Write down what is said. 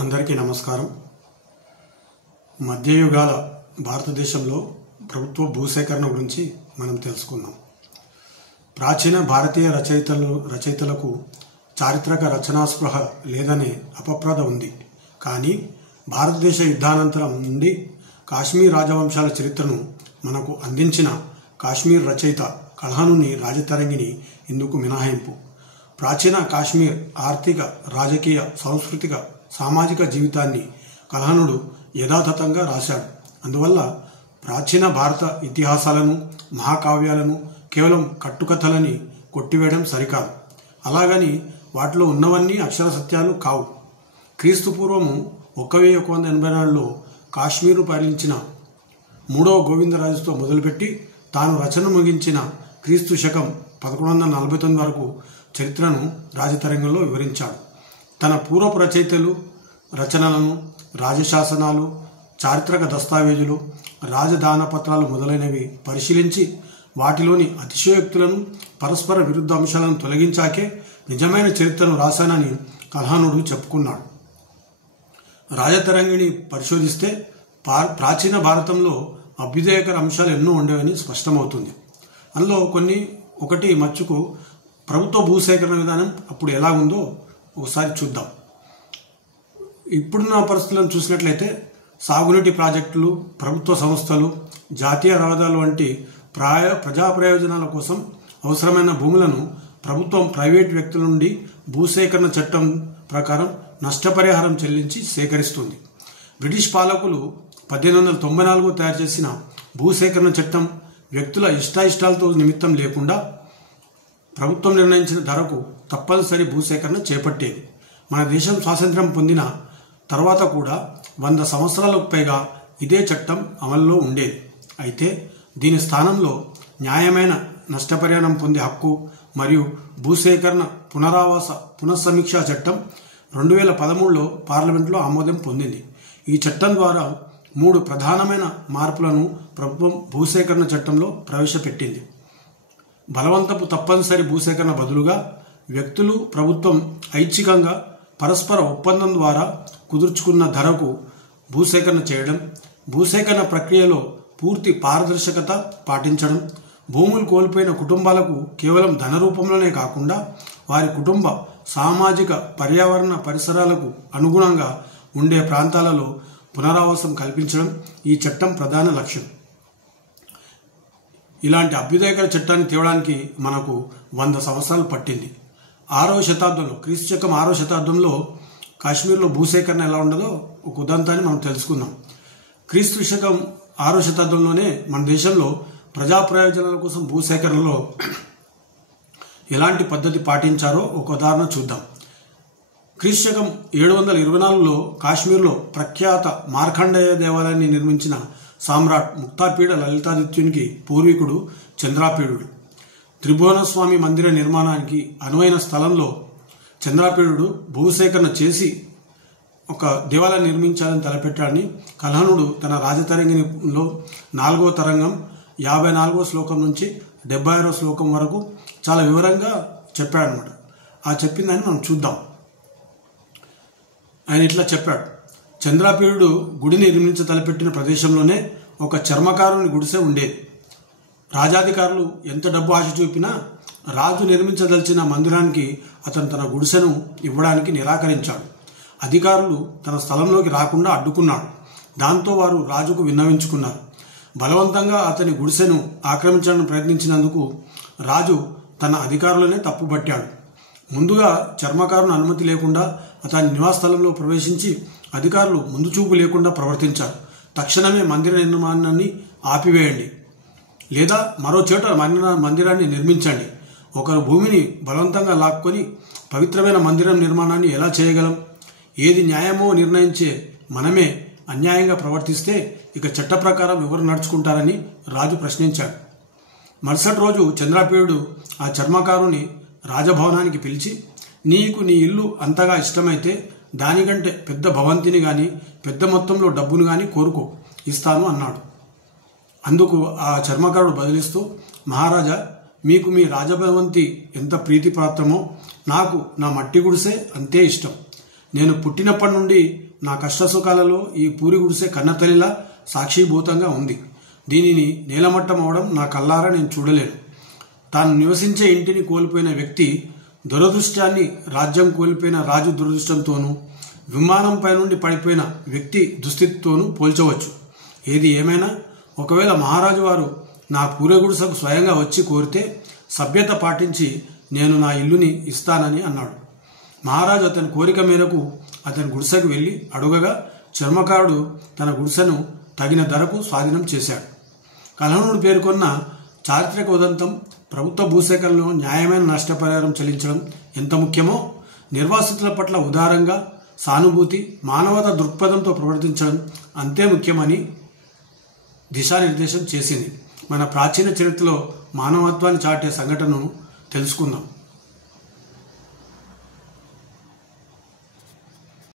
అందరికీ నమస్కారం. మధ్యయుగాల భారతదేశంలో ప్రభుత్వ భూసేకరణ గురించి మనం తెలుసుకుందాం. ప్రాచీన భారతీయ రచయితలకు చారిత్రక రచనాస్పృహ లేదనే అపప్రద ఉంది. కానీ భారతదేశ యుద్ధానంతరం నుండి కాశ్మీర్ రాజవంశాల చరిత్రను మనకు అందించిన కాశ్మీర్ రచయిత కల్హనుని రాజతరంగిణి ఇందుకు మినహాయింపు. ప్రాచీన కాశ్మీర్ ఆర్థిక, రాజకీయ, సాంస్కృతిక, సామాజిక జీవితాన్ని కల్హనుడు యథాతథంగా రాశాడు. అందువల్ల ప్రాచీన భారత ఇతిహాసాలను, మహాకావ్యాలను కేవలం కట్టుకథలని కొట్టివేయడం సరికాదు. అలాగని వాటిలో ఉన్నవన్నీ అక్షర సత్యాలు కావు. క్రీస్తు పూర్వము 1184లో కాశ్మీరు పాలించిన 3వ గోవిందరాజుతో మొదలుపెట్టి తాను రచన ముగించిన క్రీస్తు శకం 1149 వరకు చరిత్రను రాజతరంగంలో వివరించాడు. తన పూర్వపు రచనలను, రాజశాసనాలు, చారిత్రక దస్తావేజులు, రాజదాన పత్రాలు మొదలైనవి పరిశీలించి వాటిలోని అతిశయోక్తులను, పరస్పర విరుద్ధ అంశాలను తొలగించాకే నిజమైన చరిత్రను రాశానని కల్హనుడు చెప్పుకున్నాడు. రాజతరంగిణి పరిశోధిస్తే ప్రాచీన భారతంలో అభ్యుదయకర అంశాలు ఎన్నో ఉండేవని స్పష్టమవుతుంది. అందులో ఒకటి మచ్చుకు ప్రభుత్వ భూసేకరణ విధానం అప్పుడు ఎలా ఉందో ఒకసారి చూద్దాం. ఇప్పుడున్న పరిస్థితులను చూసినట్లయితే సాగునీటి ప్రాజెక్టులు, ప్రభుత్వ సంస్థలు, జాతీయ రహదారులు వంటి ప్రజా ప్రయోజనాల కోసం అవసరమైన భూములను ప్రభుత్వం ప్రైవేట్ వ్యక్తుల నుండి భూసేకరణ చట్టం ప్రకారం నష్టపరిహారం చెల్లించి సేకరిస్తుంది. బ్రిటిష్ పాలకులు 1894 తయారు చేసిన భూసేకరణ చట్టం వ్యక్తుల ఇష్టాయిష్టాలతో నిమిత్తం లేకుండా ప్రభుత్వం నిర్ణయించిన ధరకు తప్పనిసరి భూసేకరణ చేపట్టేది. మన దేశం స్వాతంత్ర్యం పొందిన తర్వాత కూడా 100 సంవత్సరాలకు పైగా ఇదే చట్టం అమల్లో ఉండేది. అయితే దీని స్థానంలో న్యాయమైన నష్టపరిహారం పొందే హక్కు మరియు భూసేకరణ పునఃసమీక్షా చట్టం 2013లో పార్లమెంట్లో ఆమోదం పొందింది. ఈ చట్టం ద్వారా 3 ప్రధానమైన మార్పులను ప్రభుత్వం భూసేకరణ చట్టంలో ప్రవేశపెట్టింది. బలవంతపు తప్పనిసరి భూసేకరణ బదులుగా వ్యక్తులు, ప్రభుత్వం ఐచ్ఛికంగా పరస్పర ఒప్పందం ద్వారా కుదుర్చుకున్న ధరకు భూసేకరణ చేయడం, భూసేకరణ ప్రక్రియలో పూర్తి పారదర్శకత పాటించడం, భూములు కోల్పోయిన కుటుంబాలకు కేవలం ధన రూపంలోనే కాకుండా వారి కుటుంబ, సామాజిక, పర్యావరణ పరిసరాలకు అనుగుణంగా ఉండే ప్రాంతాలలో పునరావాసం కల్పించడం ఈ చట్టం ప్రధాన లక్ష్యం. ఇలాంటి అభ్యుదయకర చట్టాన్ని తేవడానికి మనకు 100 సంవత్సరాలు పట్టింది. 6వ శతాబ్దంలో, క్రీస్తు శకం 6వ శతాబ్దంలో కాశ్మీర్లో భూసేకరణ ఎలా ఉండదో ఒక ఉదంతాన్ని మనం తెలుసుకుందాం. క్రీస్తు శకం 6వ శతాబ్దంలోనే మన దేశంలో ప్రజా ప్రయోజనాల కోసం భూసేకరణలో ఎలాంటి పద్ధతి పాటించారో ఒక ఉదాహరణ చూద్దాం. క్రీస్తు శకం 724లో కాశ్మీర్లో ప్రఖ్యాత మార్కండేయ దేవాలయాన్ని నిర్మించిన సామ్రాట్ ముక్తాపీడ లలితాదిత్యునికి పూర్వీకుడు చంద్రాపీడుడు. త్రిభువనస్వామి మందిర నిర్మాణానికి అనువైన స్థలంలో చంద్రాపీడుడు భూసేకరణ చేసి ఒక దేవాలయం నిర్మించాలని తలపెట్టాడని కల్హనుడు తన రాజతరంగిణిలో 4వ తరంగం 54వ శ్లోకం నుంచి 76వ శ్లోకం వరకు చాలా వివరంగా చెప్పాడనమాట. ఆ చెప్పిందని మనం చూద్దాం. ఆయన ఇట్లా చెప్పాడు: చంద్రాపీడుడు గుడిని నిర్మించ తలపెట్టిన ప్రదేశంలోనే ఒక చర్మకారుని గుడిసె ఉండేది. రాజాధికారులు ఎంత డబ్బు ఆశ చూపినా రాజు నిర్మించదలిచిన మందిరానికి అతను తన గుడిసెను ఇవ్వడానికి నిరాకరించాడు. అధికారులు తన స్థలంలోకి రాకుండా అడ్డుకున్నాడు. దాంతో వారు రాజుకు విన్నవించుకున్నారు. బలవంతంగా అతని గుడిసెను ఆక్రమించడానికి ప్రయత్నించినందుకు రాజు తన అధికారులనే తప్పుపట్టాడు. ముందుగా చర్మకారుని అనుమతి లేకుండా అతని నివాస స్థలంలో ప్రవేశించి అధికారులు ముందు చూపు లేకుండా ప్రవర్తించారు. తక్షణమే మందిర నిర్మాణాన్ని ఆపివేయండి, లేదా మరో చోట మందిరాన్ని నిర్మించండి. ఒకరు భూమిని బలవంతంగా లాక్కొని పవిత్రమైన మందిరం నిర్మాణాన్ని ఎలా చేయగలం? ఏది న్యాయమో నిర్ణయించే మనమే అన్యాయంగా ప్రవర్తిస్తే ఇక చట్ట ప్రకారం ఎవరు నడుచుకుంటారని రాజు ప్రశ్నించాడు. మరుసటి రోజు చంద్రాపీడుడు ఆ చర్మకారుని రాజభవనానికి పిలిచి, నీకు నీ ఇల్లు అంతగా ఇష్టమైతే దానికంటే పెద్ద భవంతిని గాని, పెద్ద మొత్తంలో డబ్బును గాని కోరుకో, ఇస్తాను అన్నాడు. అందుకు ఆ చర్మకారుడు బదిలిస్తూ, మహారాజా, మీకు మీ రాజభవంతి ఎంత ప్రీతిపాత్రమో నాకు నా మట్టి గుడిసే అంతే ఇష్టం. నేను పుట్టినప్పటి నుండి నా కష్టసుఖాలలో ఈ పూరి గుడిసె కన్నతల్లిలా సాక్షిభూతంగా ఉంది. దీనిని నేలమట్టం అవడం నా కల్లారా నేను చూడలేను. తాను నివసించే ఇంటిని కోల్పోయిన వ్యక్తి దురదృష్టాన్ని రాజ్యం కోల్పోయిన రాజు దురదృష్టంతోనూ, విమానంపై నుండి పడిపోయిన వ్యక్తి దుస్థితితోనూ పోల్చవచ్చు. ఏది ఏమైనా ఒకవేళ మహారాజు వారు నా పూరి గుడిసెకు స్వయంగా వచ్చి కోరితే సభ్యత పాటించి నేను నా ఇల్లుని ఇస్తానని అన్నాడు. మహారాజు అతని కోరిక మేరకు అతని గుడిసెకు వెళ్లి అడుగగా చర్మకారుడు తన గుడిసెను తగిన ధరకు స్వాధీనం చేశాడు. కల్హణుడు పేర్కొన్న చారిత్రక ఉదంతం ప్రభుత్వ భూసేకరణలో న్యాయమైన నష్టపరిహారం చెల్లించడం ఎంత ముఖ్యమో, నిర్వాసితుల పట్ల ఉదారంగా సానుభూతి, మానవతా దృక్పథంతో ప్రవర్తించడం అంతే ముఖ్యమని దిశానిర్దేశం చేసింది. మన ప్రాచీన చరిత్రలో మానవత్వాన్ని చాటే సంఘటనను తెలుసుకుందాం.